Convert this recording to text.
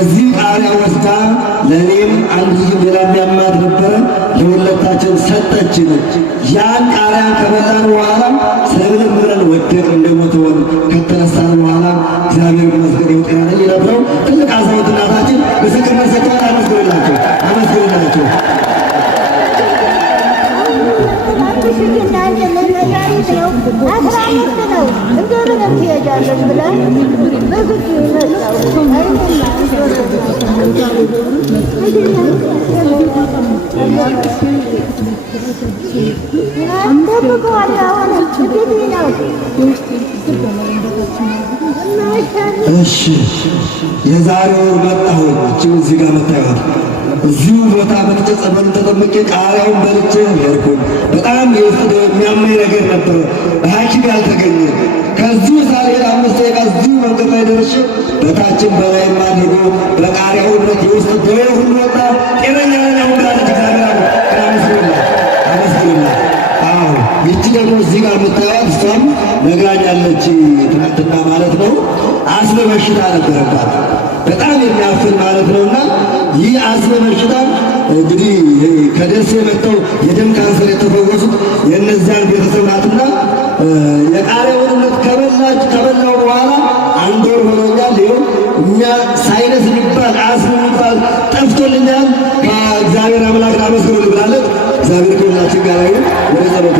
ከዚህ ቃሪያ ወስዳ ለእኔም አንድ ልጅ ሌላ የሚያማት ነበረ ለሁለታችን ሰጠችን። ያን ቃሪያ ከበላን በኋላ ሰብለን ብለን ወደቅ እንደሞተውን ከተነሳን በኋላ እግዚአብሔር ይመስገን የጤና ነኝ የነበረው ትልቅ አዛውንት እናታችን ምስክርነት ሰጥተዋል። አመስግኑላቸው፣ አመስግኑላቸው። እሺ የዛሬው መጣሁ እቺው እዚህ ጋር መጣሁ። እዚሁ ቦታ በልቼ ጸበሉን ተጠምቄ ቃሪያውን በልቼ ሄድኩኝ። በጣም የውስጥ የሚያመኝ ነገር ነበረ፣ በሐኪም ያልተገኘ። ከዚሁ ሳልሄድ 5 ደቂቃ እዚሁ መንገድ ላይ ደርሼ በታችን በላይም አድርጎ በቃሪያው እምነት የውስጥ ደዌ ሁሉ ወጣ። ጤነኛ ነኝ አሁን ብላለች። እግዚአብሔር አመስግኑላት። አዎ ይቺ ደግሞ እዚህ ጋር የምታዩት እሷም ነግራኛለች፣ ትናንትና ማለት ነው። አስበ በሽታ ነበረባት በጣም የሚያፍን ማለት ነውና ይህ አስበ በሽታ እንግዲህ ከደሴ መጥተው የደም ካንሰር የተፈወሱት የእነዚያን ቤተሰብ ናትና የቃሪያውን እምነት ከበላው በኋላ 1 ወር ሆኖኛል። ይኸው እኛ ሳይነስ የሚባል አስም የሚባል ጠፍቶልኛል። ከእግዚአብሔር አምላክ አመስግኑ ብላለች። እግዚአብሔር ከሁላችን ጋር ይሁን። ወደ ጸሎት